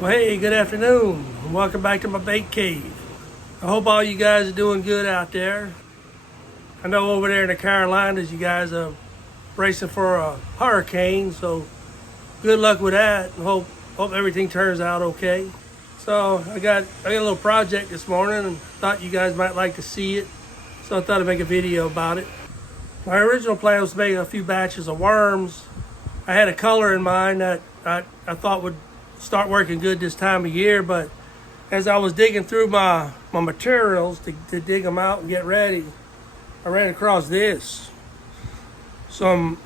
Well, hey, good afternoon, and welcome back to my bait cave. I hope all you guys are doing good out there. I know over there in the Carolinas, you guys are bracing for a hurricane, so good luck with that. And hope everything turns out okay. So I got a little project this morning, and thought you guys might like to see it. So I thought I'd make a video about it. My original plan was to make a few batches of worms. I had a color in mind that I thought would start working good this time of year, but as I was digging through my materials to dig them out and get ready, I ran across this. Some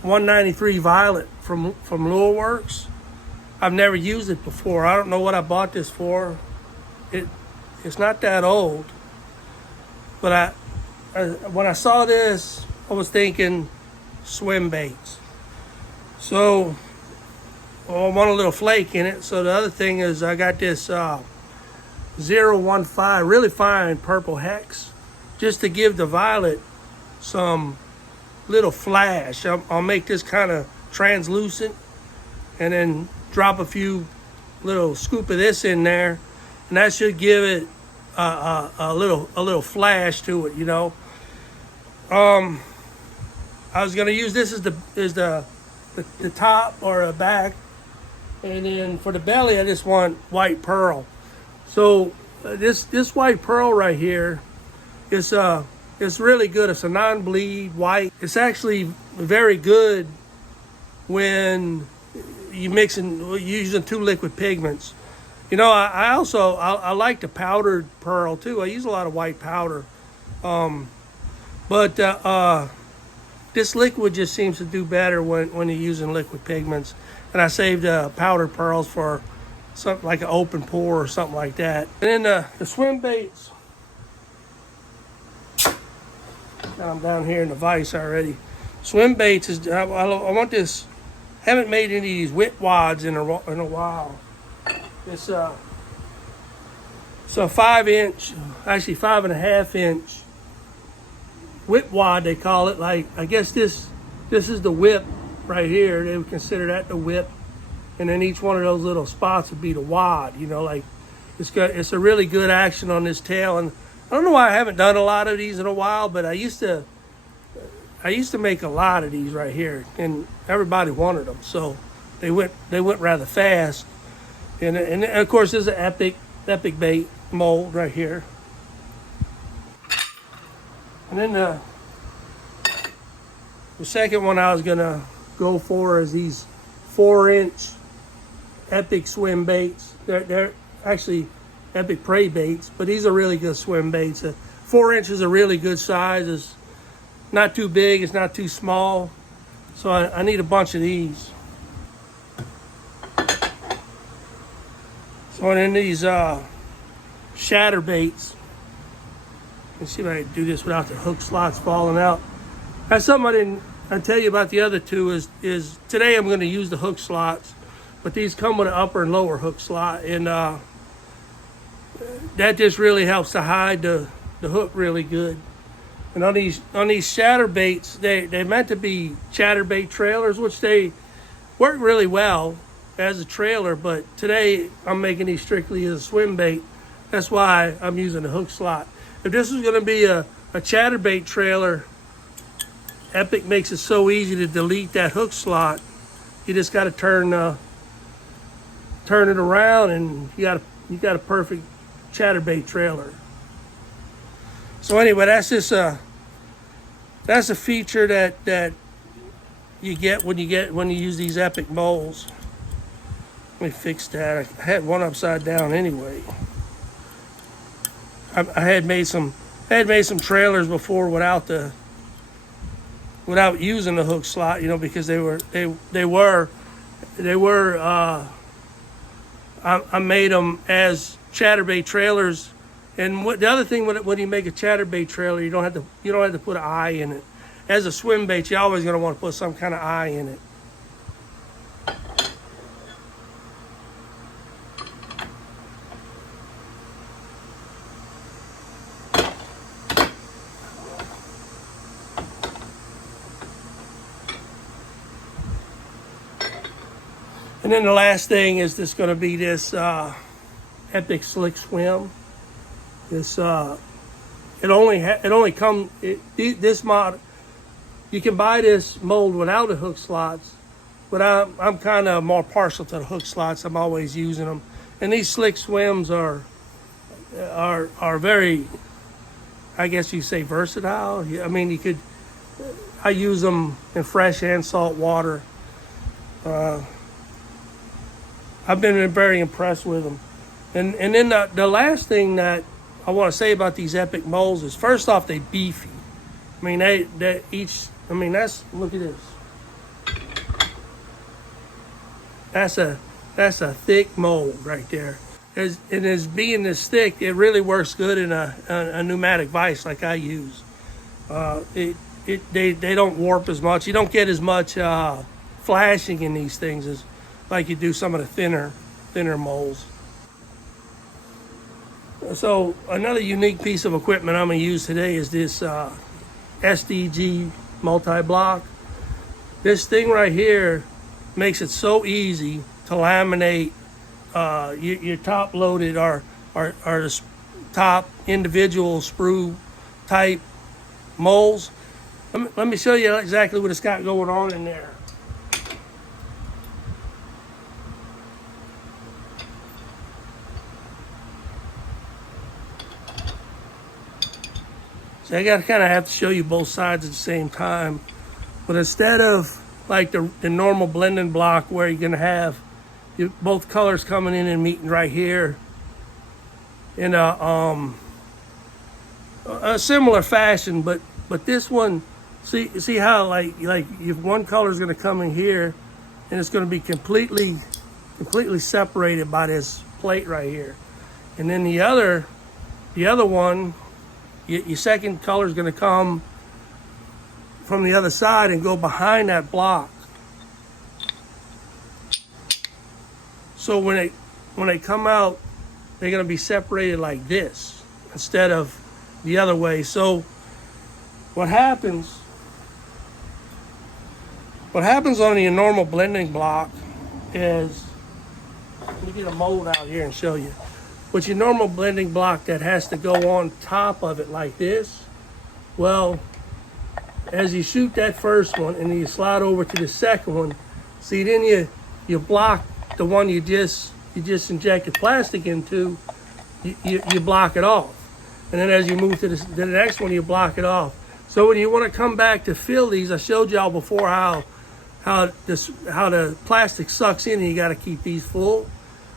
193 Violet from Lure Works. I've never used it before. I don't know what I bought this for. It's not that old, but when I saw this, I was thinking swim baits. So I want a little flake in it. So the other thing is I got this 015 really fine purple hex, just to give the violet some little flash. I'll make this kind of translucent and then drop a few little scoop of this in there, and that should give it a little flash to it, you know. I was gonna use this as the top or a back, and then for the belly I just want white pearl. So this white pearl right here is it's really good. It's a non-bleed white. It's actually very good when you're using two liquid pigments. You know, I also like the powdered pearl too. I use a lot of white powder, but this liquid just seems to do better when you're using liquid pigments. And I saved powdered pearls for something like an open pour or something like that. And then the swim baits. I'm down here in the vise already. Swim baits is I want this. Haven't made any of these whip wads in a while. It's a 5-inch, actually 5.5-inch whip wad they call it. Like, I guess this is the whip right here. They would consider that the whip, and then each one of those little spots would be the wad. You know, like it's a really good action on this tail. And I don't know why I haven't done a lot of these in a while, but I used to make a lot of these right here, and everybody wanted them, so they went rather fast. And of course, there's an epic bait mold right here. And then the second one I was gonna go for is these 4-inch epic swim baits. They're actually epic prey baits, but these are really good swim baits. 4 inches is a really good size. It's not too big, it's not too small. So I need a bunch of these. So and then these shatter baits. Let's see if I can do this without the hook slots falling out. That's something I tell you about the other two is today I'm going to use the hook slots, but these come with an upper and lower hook slot, and that just really helps to hide the hook really good. And on these shatter baits, they're meant to be chatterbait trailers, which they work really well as a trailer, but today I'm making these strictly as a swim bait. That's why I'm using the hook slot. If this was going to be a chatterbait trailer, Epic makes it so easy to delete that hook slot. You just got to turn it around, and you got a perfect chatterbait trailer. So anyway, that's a feature that you get when you use these Epic molds. Let me fix that. I had one upside down anyway. I had made some trailers before without using the hook slot, you know, because I made them as chatterbait trailers. And the other thing, when you make a chatterbait trailer, you don't have to put an eye in it. As a swim bait, you're always going to want to put some kind of eye in it. And then the last thing is this going to be this Epic Slick Swim. This this mod. You can buy this mold without the hook slots, but I'm kind of more partial to the hook slots. I'm always using them, and these Slick Swims are very, I guess you say, versatile. I mean, I use them in fresh and salt water. I've been very impressed with them. And then the last thing that I want to say about these Epic molds is, first off, they beefy. I mean, look at this. That's a thick mold right there. As being this thick, it really works good in a pneumatic vise like I use. They don't warp as much. You don't get as much flashing in these things as like you do some of the thinner molds. So another unique piece of equipment I'm going to use today is this SDG multi-block. This thing right here makes it so easy to laminate your top loaded or the top individual sprue type molds. Let me show you exactly what it's got going on in there. So I gotta kind of have to show you both sides at the same time. But instead of like the normal blending block where you're gonna have both colors coming in and meeting right here in a similar fashion, but this one, see how like if one color is gonna come in here and it's gonna be completely separated by this plate right here, and then the other one, your second color is going to come from the other side and go behind that block. So when they come out, they're going to be separated like this instead of the other way. So what happens on your normal blending block is, let me get a mold out here and show you. With your normal blending block that has to go on top of it like this, well, as you shoot that first one and then you slide over to the second one, see, then you block the one you just injected plastic into, you block it off. And then as you move to the next one, you block it off. So when you want to come back to fill these, I showed y'all before how the plastic sucks in and you got to keep these full.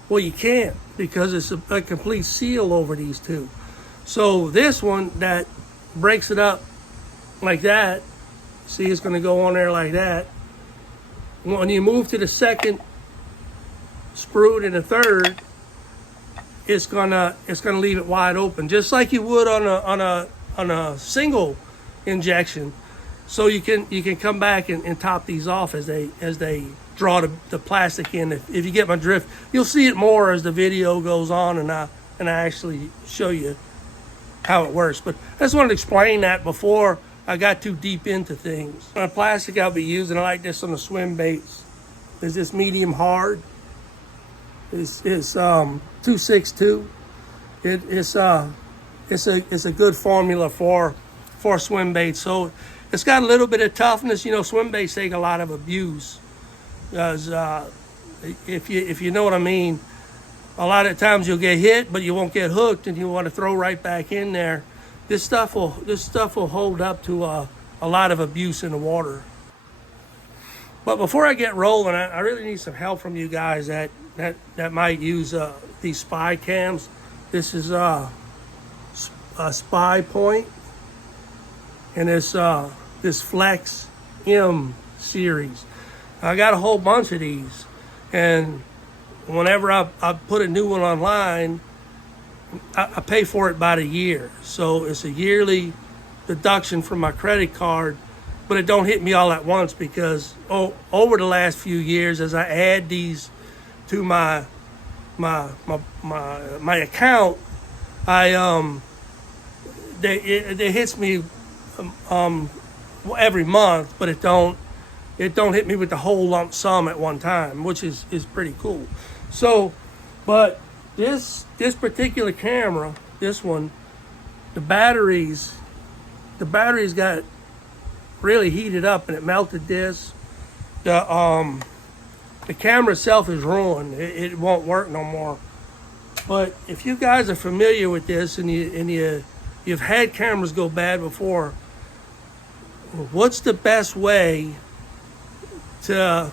Well, you can't, because it's a complete seal over these two. So this one that breaks it up like that, see, it's going to go on there like that. When you move to the second sprue and the third, it's gonna leave it wide open, just like you would on a single injection. So you can come back and top these off as they draw the plastic in. If you get my drift, you'll see it more as the video goes on and I actually show you how it works. But I just wanted to explain that before I got too deep into things. The plastic I'll be using, I like this on the swim baits, is this medium hard. It's 262. It's a good formula for swim baits. So it's got a little bit of toughness. You know, swim baits take a lot of abuse. Because if you know what I mean, a lot of times you'll get hit, but you won't get hooked, and you want to throw right back in there. This stuff will hold up to a lot of abuse in the water. But before I get rolling, I really need some help from you guys that might use these spy cams. This is a Spy Point, and this Flex M series. I got a whole bunch of these, and whenever I put a new one online, I pay for it by the year. So it's a yearly deduction from my credit card, but it don't hit me all at once, because over the last few years, as I add these to my account, it hits me every month, but it don't it don't hit me with the whole lump sum at one time, which is pretty cool. So, but this particular camera, this one, the batteries got really heated up and it melted this. The camera itself is ruined. It won't work no more. But if you guys are familiar with this and you've had cameras go bad before, what's the best way to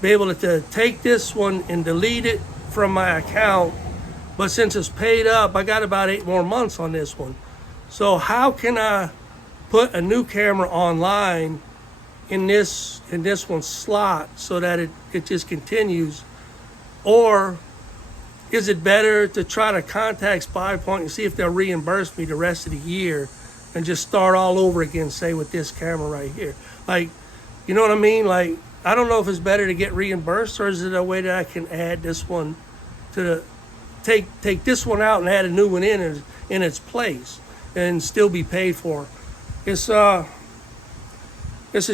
be able to take this one and delete it from my account? But since it's paid up, I got about 8 more months on this one. So how can I put a new camera online in this one's slot so that it just continues? Or is it better to try to contact Spy Point and see if they'll reimburse me the rest of the year and just start all over again, say with this camera right here? Like, you know what I mean? Like, I don't know if it's better to get reimbursed, or is it a way that I can add this one to take this one out and add a new one in its place and still be paid for? It's a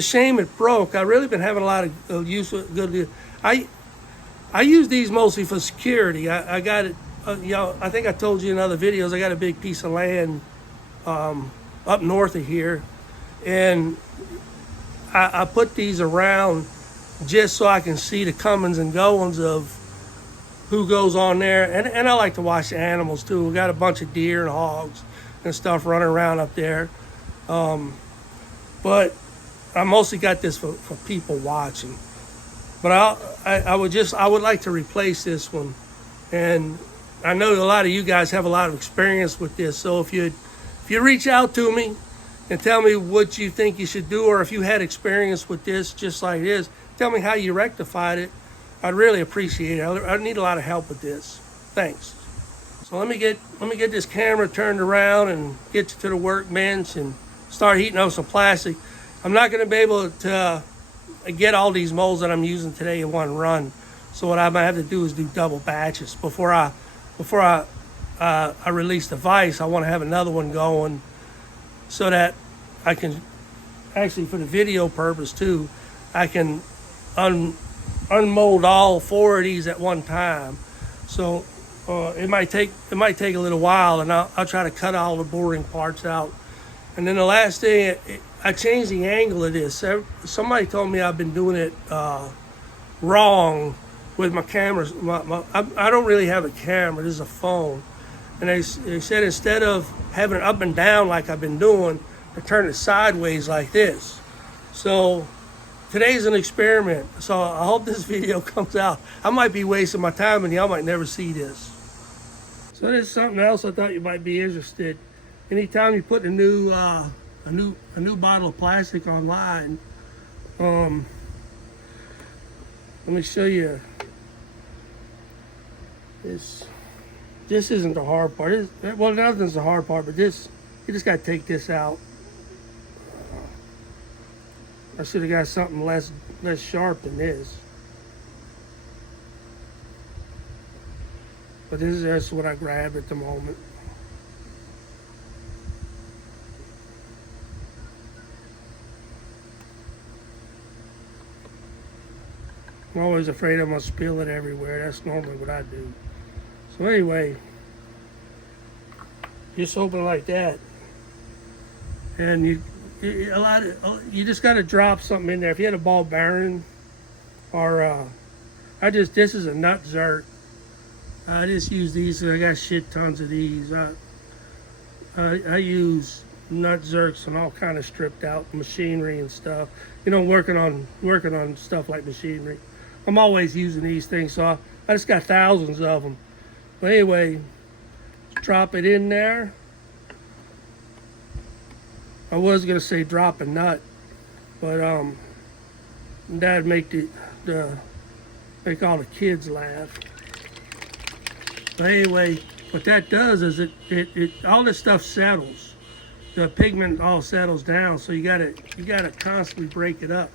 shame it broke. I've really been having a lot of use of good. I use these mostly for security. I got it, I think I told you in other videos, I got a big piece of land up north of here, and I put these around just so I can see the comings and goings of who goes on there. And I like to watch the animals too. We got a bunch of deer and hogs and stuff running around up there. But I mostly got this for people watching. But I would like to replace this one. And I know a lot of you guys have a lot of experience with this. So if you reach out to me and tell me what you think you should do, or if you had experience with this just like this, tell me how you rectified it. I'd really appreciate it. I need a lot of help with this. Thanks. So let me get this camera turned around and get to the workbench and start heating up some plastic. I'm not going to be able to get all these molds that I'm using today in one run. So what I might have to do is do double batches before I release the vise. I want to have another one going so that I can actually, for the video purpose too, I can unmold all 4 of these at one time. So it might take a little while, and I'll try to cut all the boring parts out. And then the last thing, I changed the angle of this. Somebody told me I've been doing it wrong with my cameras. I don't really have a camera. This is a phone. And they said instead of having it up and down like I've been doing, to turn it sideways like this. So today's an experiment. So I hope this video comes out. I might be wasting my time and y'all might never see this. So there's something else I thought you might be interested. Anytime you put a new bottle of plastic online, let me show you. This isn't the hard part. Well, nothing's the hard part, but this, you just got to take this out. I should have got something less sharp than this. But that's what I grabbed at the moment. I'm always afraid I'm gonna spill it everywhere. That's normally what I do. So anyway, just open it like that, and you just got to drop something in there. If you had a ball bearing, or this is a nut zerk. I just use these. I got shit tons of these. I use nut zerks and all kind of stripped out machinery and stuff. You know, working on stuff like machinery. I'm always using these things, so I just got thousands of them. But anyway, drop it in there. I was gonna say drop a nut, but that'd make make all the kids laugh. But anyway, what that does is it all this stuff settles. The pigment all settles down, so you gotta constantly break it up.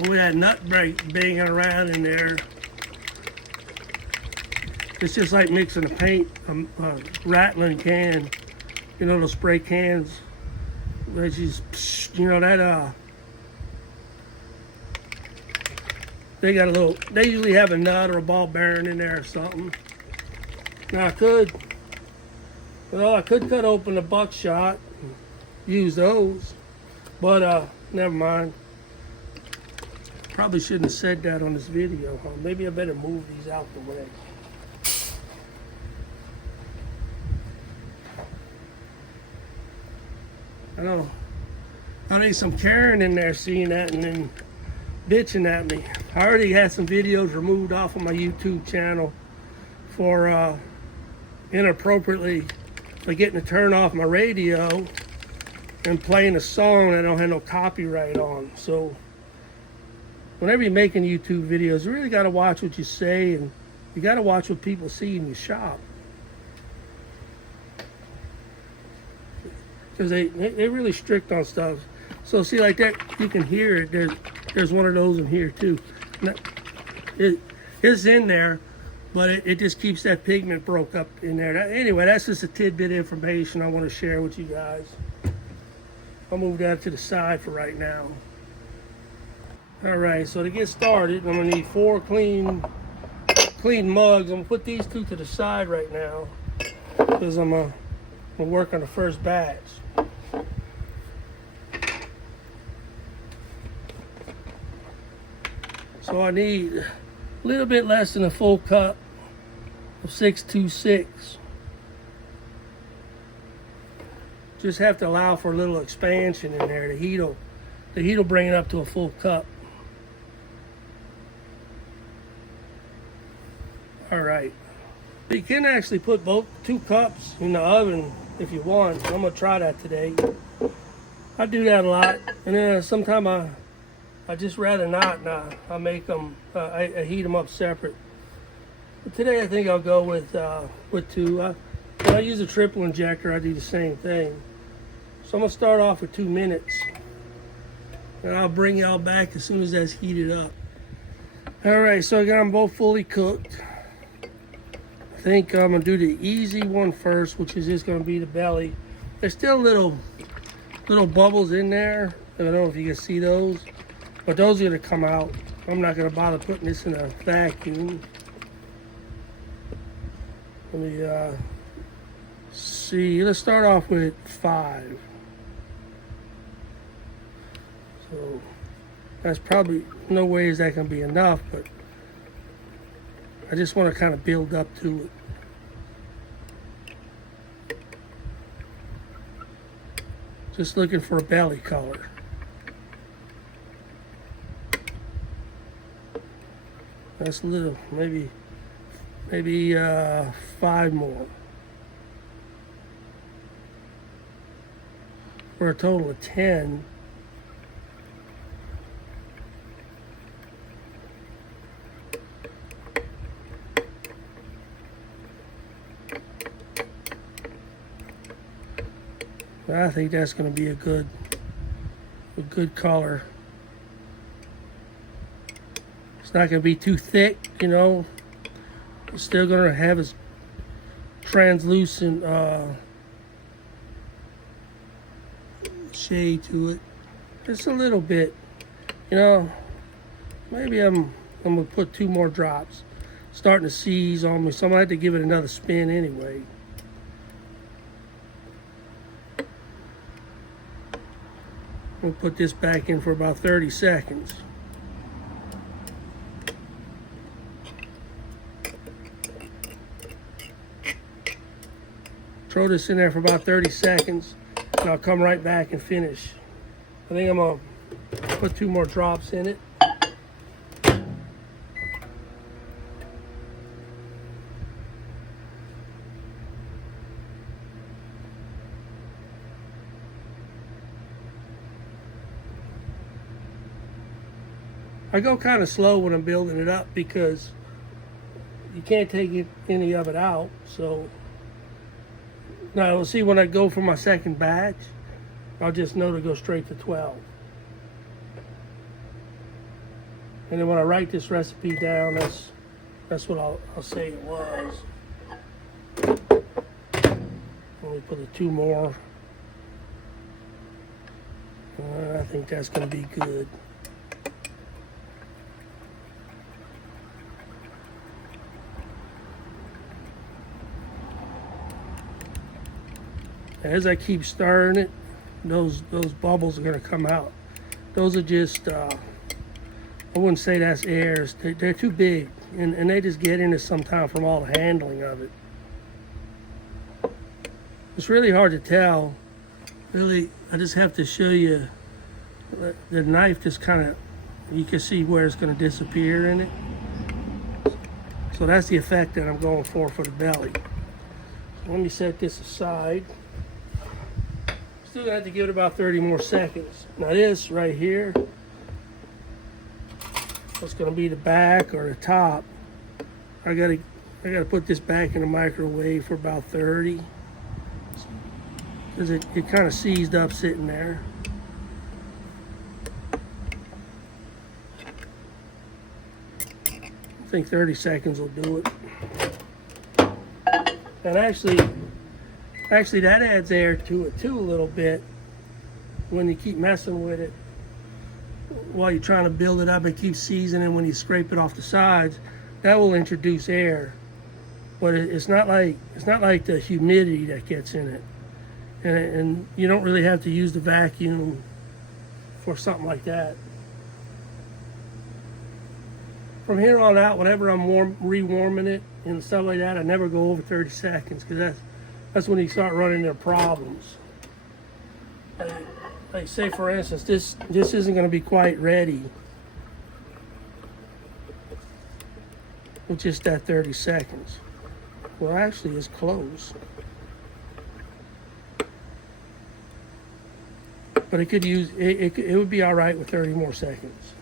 With that nut banging around in there, it's just like mixing a paint, a rattling can. You know, those spray cans, which is, you know, They got a little, they usually have a nut or a ball bearing in there or something. Now I could cut open the buckshot and use those, but never mind. Probably shouldn't have said that on this video, huh? Maybe I better move these out the way. I know there's some Karen in there seeing that and then bitching at me. I already had some videos removed off of my YouTube channel for inappropriately forgetting to turn off my radio and playing a song that I don't have no copyright on. So whenever you're making YouTube videos, you really got to watch what you say, and you got to watch what people see in your shop. Because they're really strict on stuff. So see, like that, you can hear it. There's one of those in here too. It's in there, but it just keeps that pigment broke up in there. Anyway, that's just a tidbit of information I want to share with you guys. I'll move that to the side for right now. All right, so to get started, I'm gonna need 4 clean mugs. I'm gonna put these 2 to the side right now because I'm gonna work on the first batch. So I need a little bit less than a full cup of 626. Just have to allow for a little expansion in there. The heat will bring it up to a full cup. All right. You can actually put both 2 cups in the oven if you want. I'm gonna try that today. I do that a lot, and then sometimes I just rather not. I make them. I heat them up separate. But today I think I'll go with 2. When I use a triple injector, I do the same thing. So I'm gonna start off with 2 minutes, and I'll bring y'all back as soon as that's heated up. All right, so I got them both fully cooked. I think I'm gonna do the easy one first, which is just gonna be the belly. There's still little bubbles in there. I don't know if you can see those, but those are gonna come out. I'm not gonna bother putting this in a vacuum. Let me see. Let's start off with 5. So that's probably, no way is that gonna be enough, but I just want to kind of build up to it. Just looking for a belly color. That's a little, maybe 5 more. For a total of 10. I think that's going to be a good color. It's not going to be too thick, you know. It's still going to have its translucent shade to it. Just a little bit, you know. Maybe I'm going to put 2 more drops. Starting to seize on me, so I'm going to have to give it another spin anyway. We'll put this back in for about 30 seconds. Throw this in there for about 30 seconds, and I'll come right back and finish. I think I'm gonna put 2 more drops in it. I go kind of slow when I'm building it up because you can't take any of it out. So now we'll see when I go for my second batch, I'll just know to go straight to 12. And then when I write this recipe down, that's what I'll say it was. Let me put the 2 more. I think that's going to be good. As I keep stirring it, those bubbles are going to come out. Those are just, I wouldn't say that's air. They're too big, and they just get in it sometimes from all the handling of it. It's really hard to tell. Really, I just have to show you the knife just kind of, you can see where it's going to disappear in it. So that's the effect that I'm going for the belly. So let me set this aside. Still gonna have to give it about 30 more seconds. Now this right here, that's gonna be the back or the top. I gotta put this back in the microwave for about 30. Because it kind of seized up sitting there. I think 30 seconds will do it. And actually that adds air to it too a little bit when you keep messing with it while you're trying to build it up. It keeps seasoning when you scrape it off the sides. That will introduce air, but it's not like the humidity that gets in it, and you don't really have to use the vacuum for something like that. From here on out, whenever I'm rewarming it and stuff like that, I never go over 30 seconds because that's when you start running into problems. Like say for instance, this isn't going to be quite ready with just that 30 seconds. Well, actually, it's close. But it could use it would be all right with 30 more seconds.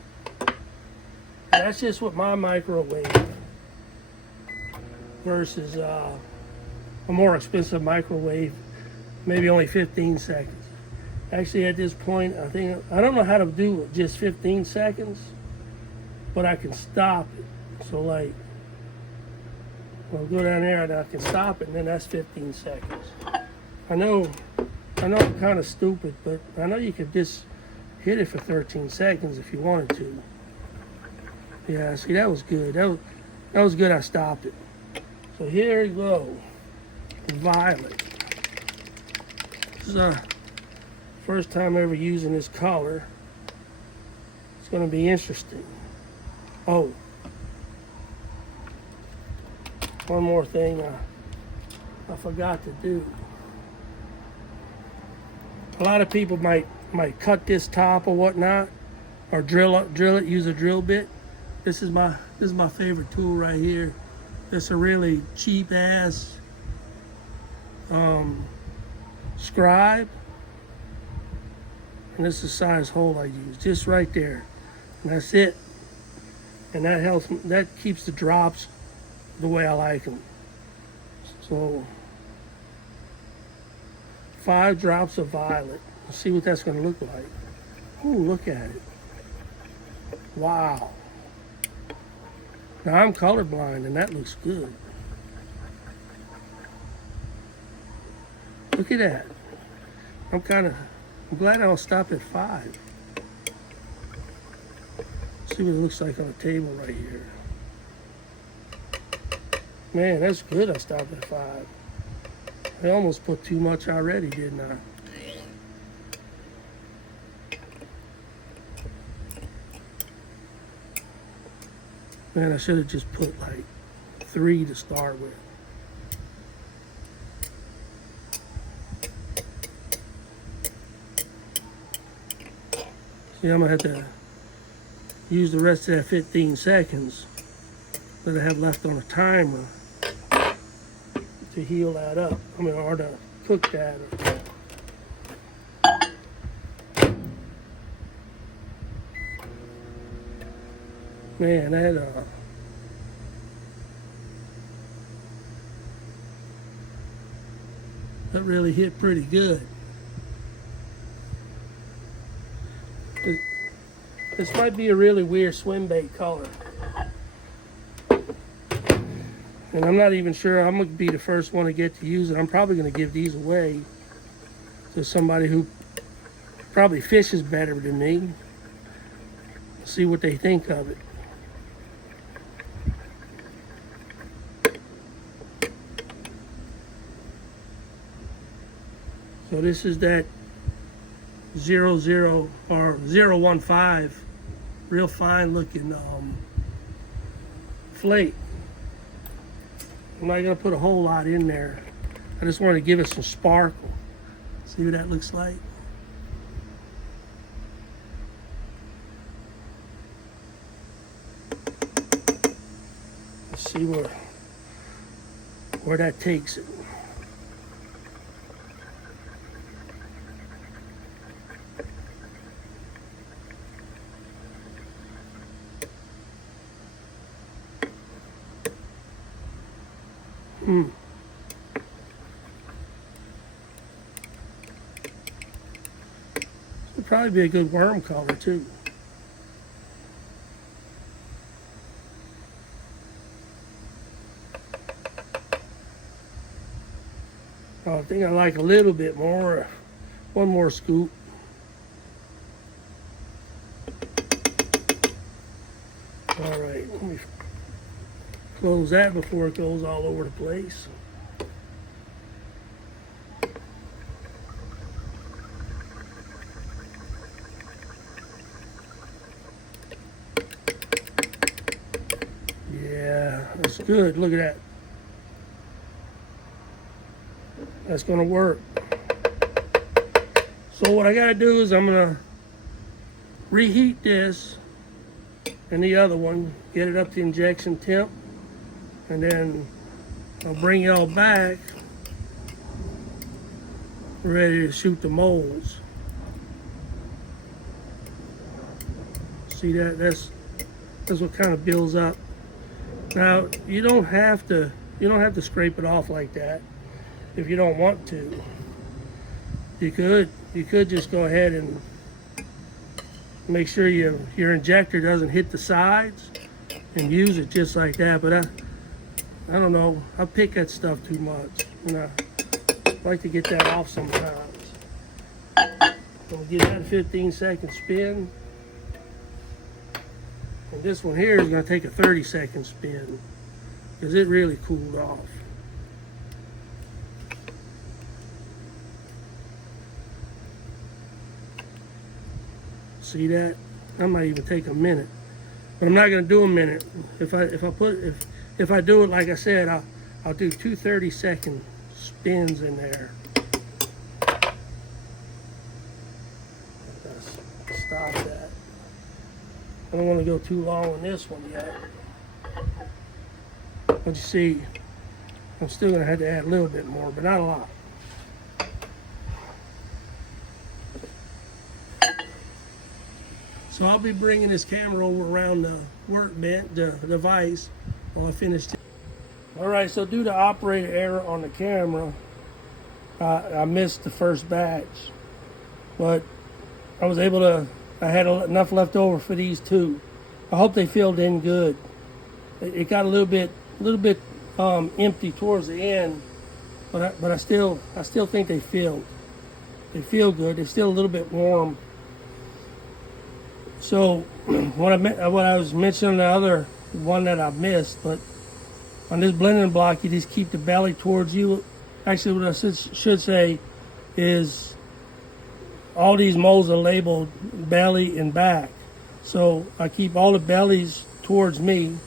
And that's just with my microwave versus a more expensive microwave, maybe only 15 seconds. Actually, at this point, I don't know how to do just 15 seconds, but I can stop it. So like, I'll go down there and I can stop it, and then that's 15 seconds. I know I'm kind of stupid, but I know you could just hit it for 13 seconds if you wanted to. Yeah, see, that was good. That was good. I stopped it. So here you go. Violet. This is our first time ever using this color. It's going to be interesting. Oh, one more thing I forgot to do. A lot of people might cut this top or whatnot, or drill it, use a drill bit. This is my favorite tool right here. It's a really cheap ass scribe, and this is the size hole I use, just right there, and that's it. And that helps. That keeps the drops the way I like them. So 5 drops of violet. Let's see what that's going to look like. Ooh, look at it. Wow. Now I'm colorblind and that looks good. Look at that. I'm glad I'll stop at 5. See what it looks like on the table right here. Man, that's good I stopped at 5. I almost put too much already, didn't I? Man, I should have just put like 3 to start with. See, I'm gonna have to use the rest of that 15 seconds that I have left on the timer to heal that up. I mean, or to cook that. Man, that really hit pretty good. This might be a really weird swim bait color. And I'm not even sure I'm going to be the first one to get to use it. I'm probably going to give these away to somebody who probably fishes better than me. See what they think of it. So this is that 00 or 015, real fine looking flake. I'm not gonna put a whole lot in there. I just want to give it some sparkle. See what that looks like. Let's see where that takes it. Would probably be a good worm color too. Oh, I think I like a little bit more. One more scoop. All right, let me close that before it goes all over the place. Yeah, that's good. Look at that. That's gonna work. So what I gotta do is I'm gonna reheat this and the other one, get it up to injection temp, and then I'll bring y'all back ready to shoot the molds. See that? That's what kind of builds up. Now you don't have to scrape it off like that if you don't want to. You could just go ahead and make sure your injector doesn't hit the sides and use it just like that. But I don't know, I pick at stuff too much, and I like to get that off sometimes. I'll give that a 15-second spin. And this one here is going to take a 30-second spin because it really cooled off. See that? I might even take a minute, but I'm not going to do a minute. If I do it like I said, I'll do 2 30-second spins in there. Stop that. I don't want to go too long on this one yet. But you see, I'm still going to have to add a little bit more, but not a lot. So I'll be bringing this camera over around the workbench, the device, while I finish. All right, so due to operator error on the camera, I missed the first batch, but I was able to. I had enough left over for these two. I hope they filled in good. It got a little bit empty towards the end, but I still think they filled. They feel good. They're still a little bit warm. So what I was mentioning the other one that I missed, but on this blending block, you just keep the belly towards you. Actually, what I should say is all these molds are labeled belly and back. So I keep all the bellies towards me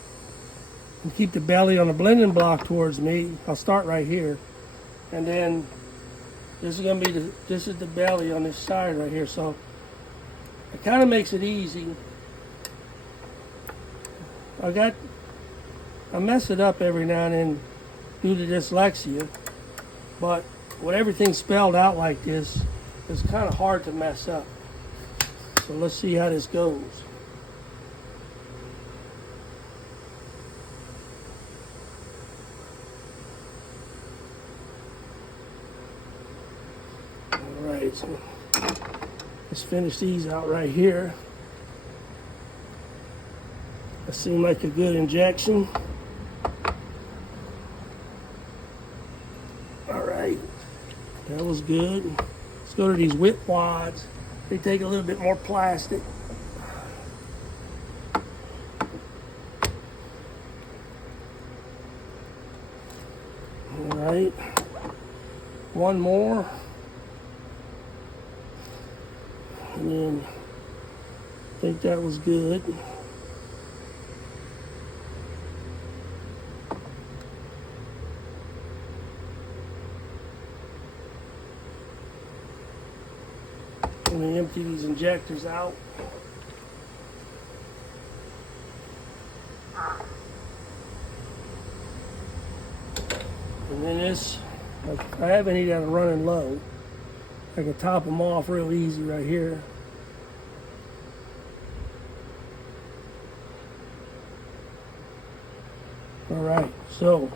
and keep the belly on the blending block towards me. I'll start right here. And then this is going to be this is the belly on this side right here. So it kind of makes it easy. I mess it up every now and then due to dyslexia, but with everything spelled out like this, it's kind of hard to mess up. So let's see how this goes. All right, so let's finish these out right here. That seemed like a good injection. All right, that was good. Let's go to these whip wads. They take a little bit more plastic. All right, one more. And then I think that was good. Let me empty these injectors out. And then this, I have any that are running low. I can top them off real easy right here. All right, so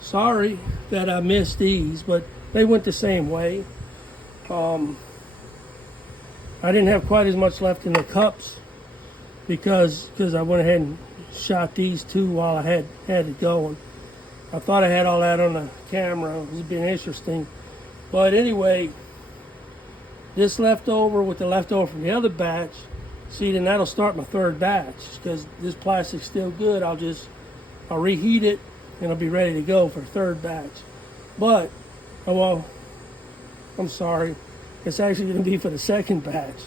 sorry that I missed these, but they went the same way. I didn't have quite as much left in the cups because I went ahead and shot these two while I had it going. I thought I had all that on the camera. It's been interesting. But anyway, this leftover with the leftover from the other batch, see, then that'll start my third batch because this plastic's still good. I'll reheat it and I'll be ready to go for third batch. But, oh well, I'm sorry. It's actually going to be for the second batch.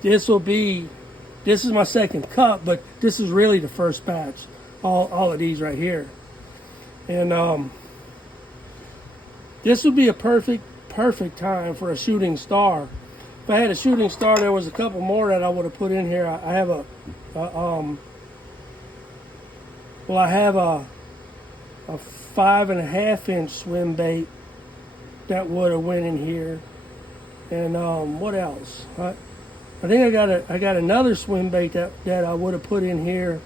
This is my second cup, but this is really the first batch. All of these right here. And this would be a perfect time for a shooting star. If I had a shooting star, there was a couple more that I would have put in here. I have a 5.5 inch swim bait that would have went in here. And what else? I think I got another swim bait that I would have put in here.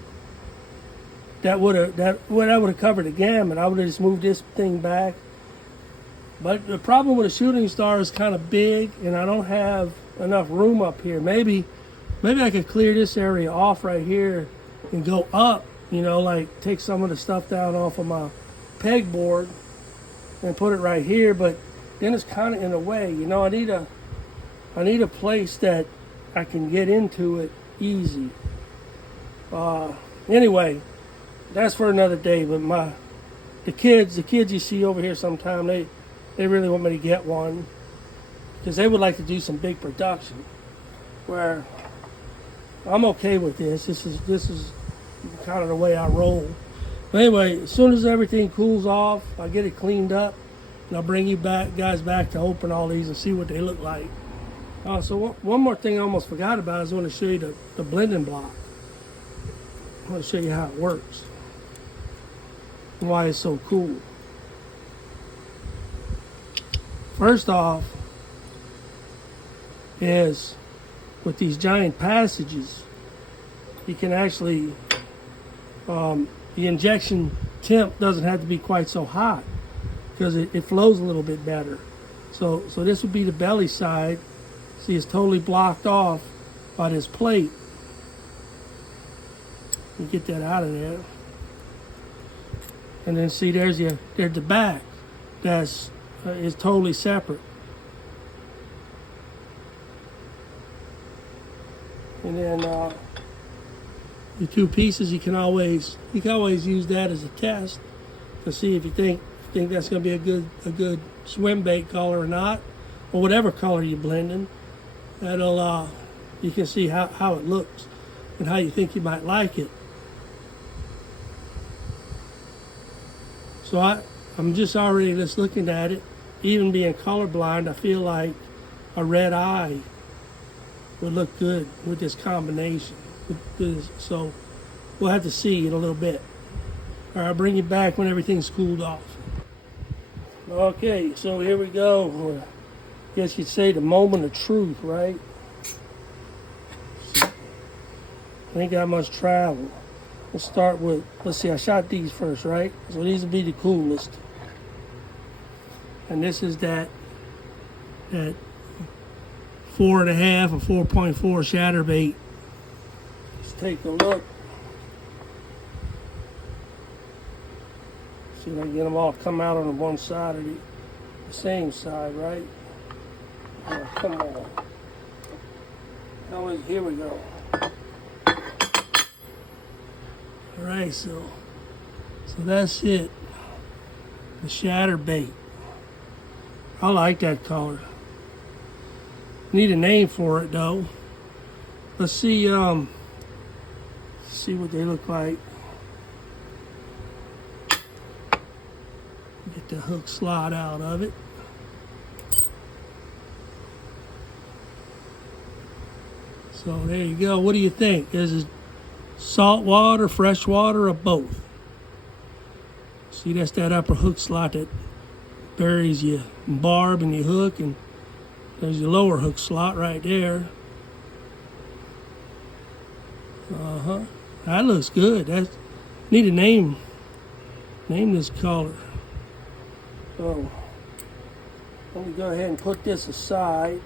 That would have covered the gamut. I would have just moved this thing back. But the problem with a shooting star is kind of big, and I don't have enough room up here. Maybe I could clear this area off right here and go up. You know, like take some of the stuff down off of my pegboard and put it right here. But then it's kind of in the way. You know, I need a place that I can get into it easy. Anyway, that's for another day. But the kids you see over here sometime, they really want me to get one because they would like to do some big production. Where I'm okay with this. This is kind of the way I roll. But anyway, as soon as everything cools off, I get it cleaned up, and I'll bring you guys back to open all these and see what they look like. So one more thing I almost forgot about is I want to show you the blending block. I want to show you how it works and why it's so cool. First off is with these giant passages, you can actually, the injection temp doesn't have to be quite so hot because it flows a little bit better. So this would be the belly side. See, it's totally blocked off by this plate. You get that out of there. And then see, there's the back. That's is totally separate. And then the two pieces, you can always use that as a test to see if you think that's going to be a good swim bait color or not, or whatever color you're blending. That'll you can see how it looks and how you think you might like it. So I'm just already just looking at it. Even being colorblind, I feel like a red eye would look good with this combination. So we'll have to see in a little bit. All right, I'll bring you back when everything's cooled off. Okay, so here we go. I guess you'd say the moment of truth, right? Ain't got much travel. Let's start with, let's see, I shot these first, right? So these will be the coolest. And this is that 4.5 or 4.4 chatterbait. Let's take a look. See if I can get them all come out on the one side of the same side, right? Oh, come on. Here we go. All right, so that's it. The chatterbait. I like that color. Need a name for it though. Let's see what they look like. Get the hook slot out of it. So there you go. What do you think? Is it salt water, fresh water, or both? See, that's that upper hook slot that buries your barb and your hook, and there's your lower hook slot right there. That looks good. That's need a name. Name this color. So let me go ahead and put this aside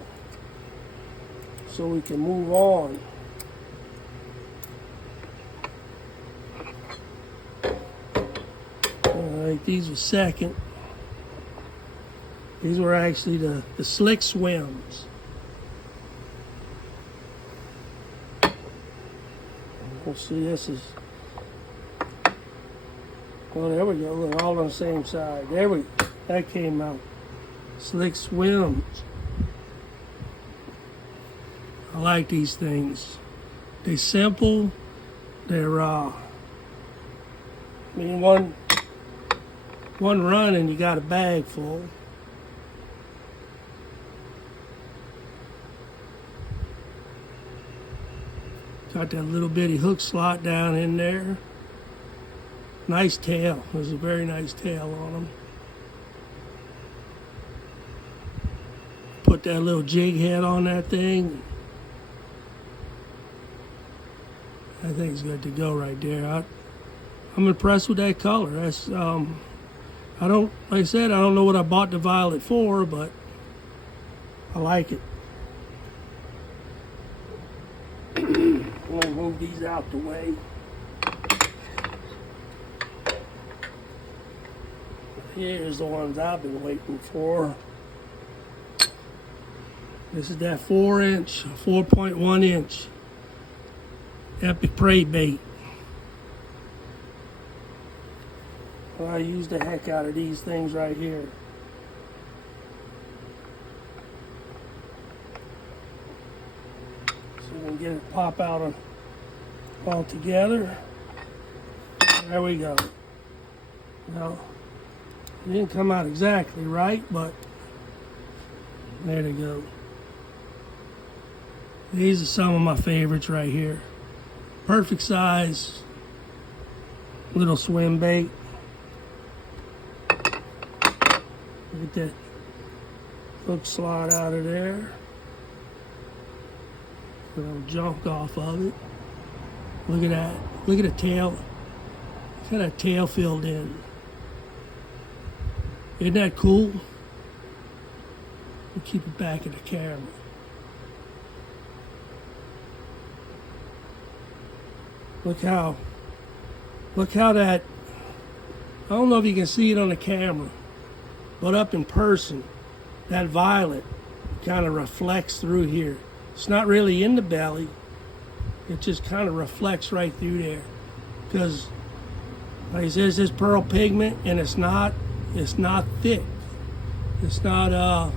so we can move on. Alright, these were second. These were actually the slick swims. Let's see, this is, well, there we go. Look, all on the same side. There we go. That came out. Slick swims. I like these things. They're simple. They're I mean, one run and you got a bag full. Got that little bitty hook slot down in there. Nice tail. There's a very nice tail on them. Put that little jig head on that thing. That thing's good to go right there. I'm impressed with that color. That's like I said, I don't know what I bought the violet for, but I like it. I'm gonna move these out the way. Here's the ones I've been waiting for. This is that 4-inch, 4.1 inch epic prey bait. Well, I use the heck out of these things right here. So we can get it pop out all together. There we go. Now, it didn't come out exactly right, but there they go. These are some of my favorites right here. Perfect size little swim bait. Get that hook slot out of there. Little junk off of it. Look at that. Look at the tail. Look at that tail filled in. Isn't that cool? We'll keep it back in the camera. Look how that, I don't know if you can see it on the camera, but up in person, that violet kind of reflects through here. It's not really in the belly. It just kind of reflects right through there. Because, like I said, it's this pearl pigment, and it's not thick. It's not,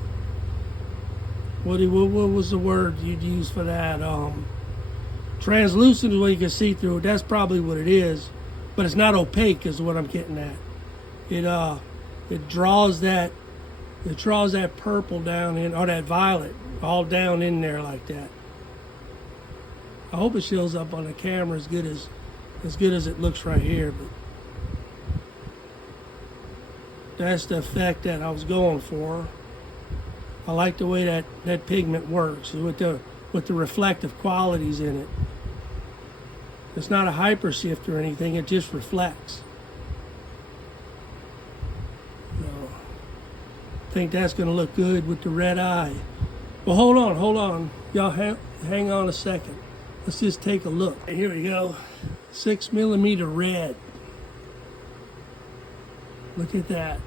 what was the word you'd use for that? Translucent is what you can see through it. That's probably what it is. But it's not opaque is what I'm getting at. It draws that purple down in, or that violet, all down in there like that. I hope it shows up on the camera as good as it looks right here, but that's the effect that I was going for. I like the way that pigment works with the reflective qualities in it. It's not a hyper shift or anything, it just reflects. So, I think that's going to look good with the red eye. Well, hold on. Y'all hang on a second. Let's just take a look. Here we go. 6mm red. Look at that.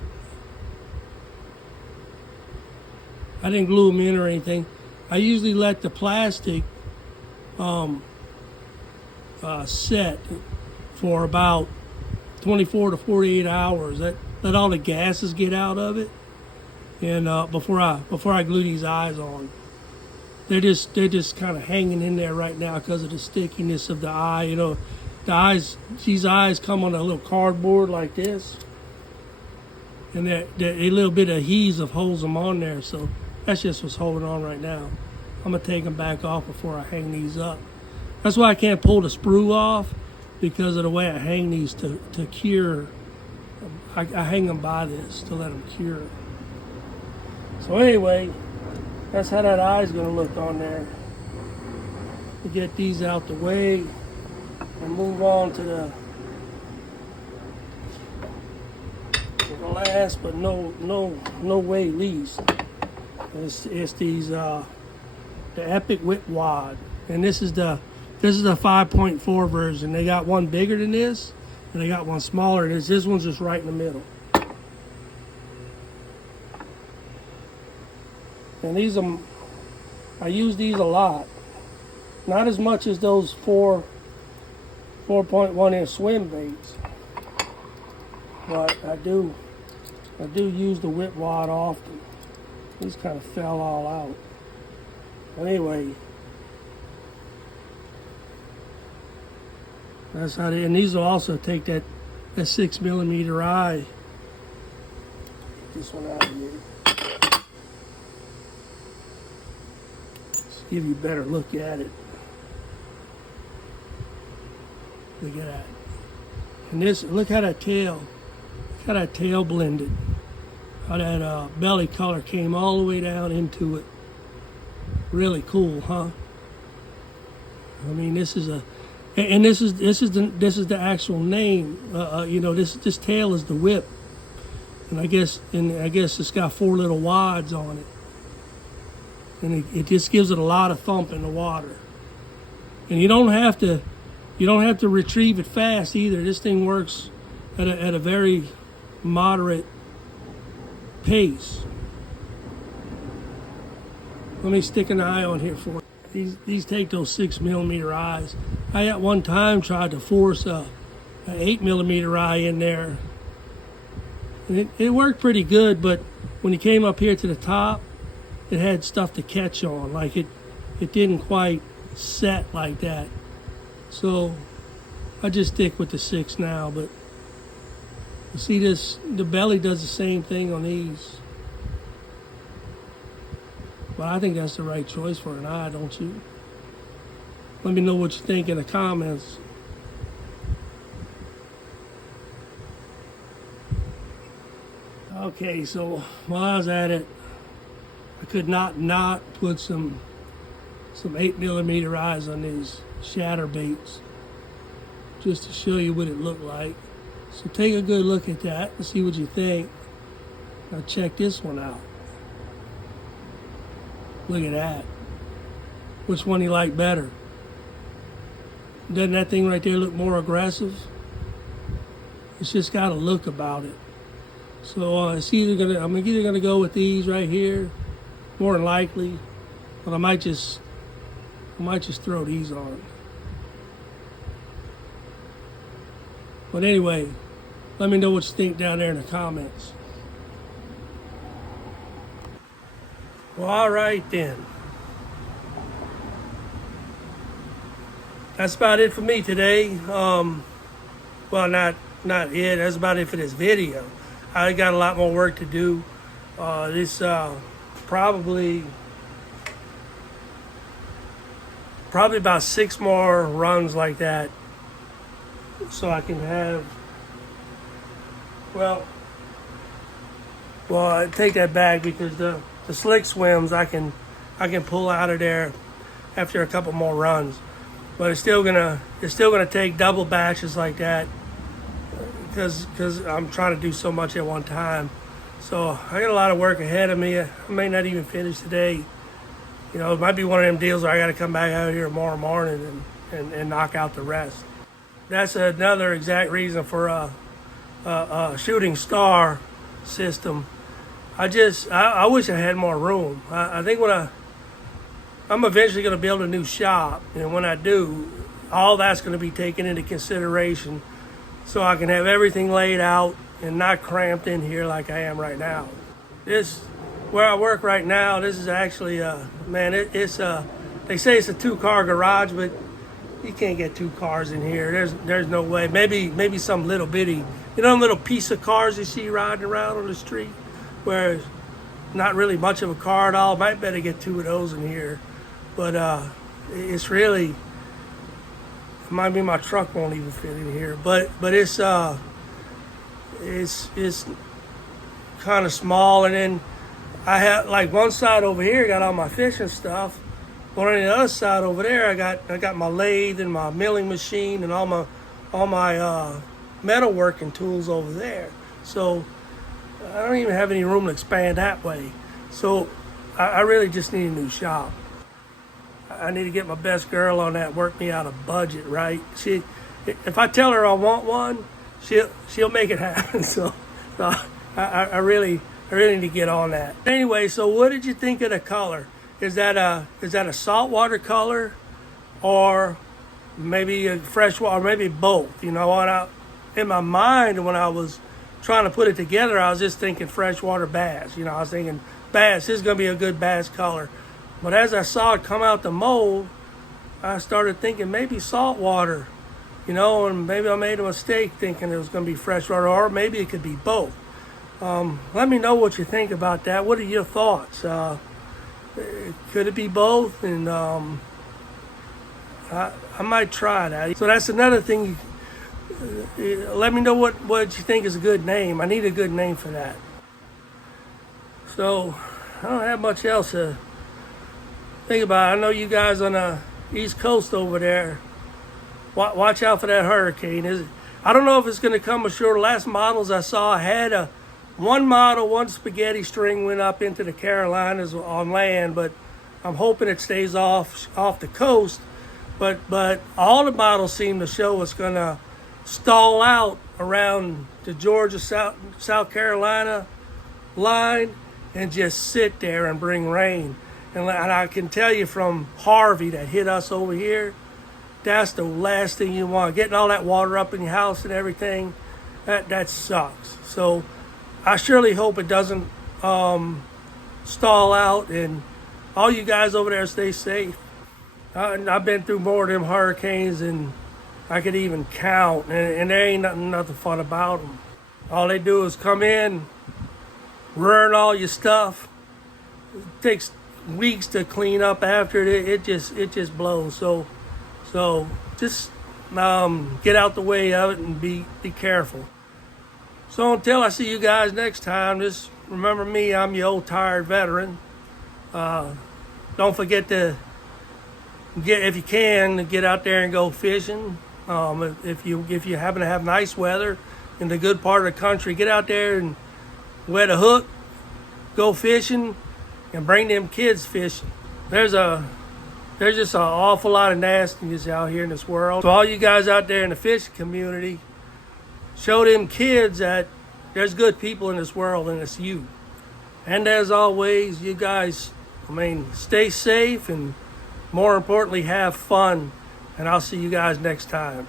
I didn't glue them in or anything. I usually let the plastic set for about 24 to 48 hours. Let all the gases get out of it, and before I glue these eyes on. they're just kind of hanging in there right now because of the stickiness of the eye. You know, these eyes come on a little cardboard like this, and a little bit of adhesive holds them on there. So that's just what's holding on right now. I'm gonna take them back off before I hang these up. That's why I can't pull the sprue off, because of the way I hang these to cure. I hang them by this to let them cure. So anyway, that's how that eye's gonna look on there. We get these out the way and move on to the last but no way least. It's these the Epic Whip Wad, and this is the 5.4 version. They got one bigger than this, and they got one smaller than this. This one's just right in the middle. And these I use these a lot. Not as much as those 4.1 inch swim baits, but I do use the whip wad often. These kind of fell all out. Anyway, that's how and these will also take that 6mm eye. Get this one out of here. Just give you a better look at it. Look at that. And this, look how that tail blended. How that belly color came all the way down into it. Really cool, huh? I mean, this is the actual name. You know, this tail is the whip, and I guess it's got 4 little wads on it, and it just gives it a lot of thump in the water. And you don't have to retrieve it fast either. This thing works at a very moderate pace. Let me stick an eye on here for you. These take those 6mm eyes. I at one time tried to force a 8mm eye in there, and it worked pretty good, but when you came up here to the top, it had stuff to catch on. Like it didn't quite set like that. So I just stick with the 6 now. But you see this, the belly does the same thing on these. But I think that's the right choice for an eye, don't you? Let me know what you think in the comments. Okay, so while I was at it, I could not put some 8mm eyes on these shatter baits, just to show you what it looked like. So take a good look at that and see what you think. Now check this one out. Look at that. Which one you like better? Doesn't that thing right there look more aggressive? It's just got a look about it. So I'm either gonna go with these right here, more than likely, but I might just throw these on. But anyway, let me know what you think down there in the comments. Well, all right then. That's about it for me today. Well, not it. That's about it for this video. I got a lot more work to do. This probably about 6 more runs like that, so I can have. Well, I take that back, because the slick swims I can pull out of there after a couple more runs, but it's still gonna take double batches like that, because I'm trying to do so much at one time. So I got a lot of work ahead of me. I may not even finish today. You know, it might be one of them deals where I got to come back out here tomorrow morning and knock out the rest. That's another exact reason for a shooting star system. I wish I had more room. I think I'm eventually going to build a new shop, and when I do, all that's going to be taken into consideration, so I can have everything laid out and not cramped in here like I am right now. where I work right now, this is actually, man, it's they say it's a 2-car garage, but you can't get 2 cars in here. There's no way. Maybe some little bitty, little piece of cars you see riding around on the street, where it's not really much of a car at all. Might better get 2 of those in here, but it's really, it might be my truck won't even fit in here, but it's kind of small. And then I have like one side over here got all my fishing stuff, but on the other side over there I got my lathe and my milling machine and all my metalworking tools over there. So I don't even have any room to expand that way. So I really just need a new shop. I need to get my best girl on that, work me out a budget, right? If I tell her I want one, she'll make it happen. So I really need to get on that. Anyway, so what did you think of the color? Is that a saltwater color, or maybe a freshwater, maybe both? In my mind when I was trying to put it together, I was just thinking freshwater bass. I was thinking bass. This is gonna be a good bass color. But as I saw it come out the mold, I started thinking maybe saltwater, and maybe I made a mistake thinking it was going to be freshwater, or maybe it could be both. Let me know what you think about that. What are your thoughts? Could it be both? And I might try that. So that's another thing. Let me know what you think is a good name. I need a good name for that. So I don't have much else to think about it. I know you guys on the East Coast over there, watch out for that hurricane. I don't know if it's going to come ashore. The last models I saw had one spaghetti string went up into the Carolinas on land, but I'm hoping it stays off the coast. But all the models seem to show it's going to stall out around the Georgia, South Carolina line and just sit there and bring rain. And I can tell you from Harvey that hit us over here, that's the last thing you want. Getting all that water up in your house and everything, that sucks. So I surely hope it doesn't stall out, and all you guys over there stay safe. I've been through more of them hurricanes than I could even count, and there ain't nothing fun about them. All they do is come in, ruin all your stuff. It takes weeks to clean up after it. It just blows. So just get out the way of it and be careful. So until I see you guys next time, just remember me. I'm your old tired veteran. Don't forget to if you can, get out there and go fishing. If you happen to have nice weather in the good part of the country, get out there and wet a hook, go fishing, and bring them kids fishing. There's just an awful lot of nastiness out here in this world. So all you guys out there in the fishing community, show them kids that there's good people in this world, and it's you. And as always, you guys, stay safe, and more importantly, have fun. And I'll see you guys next time.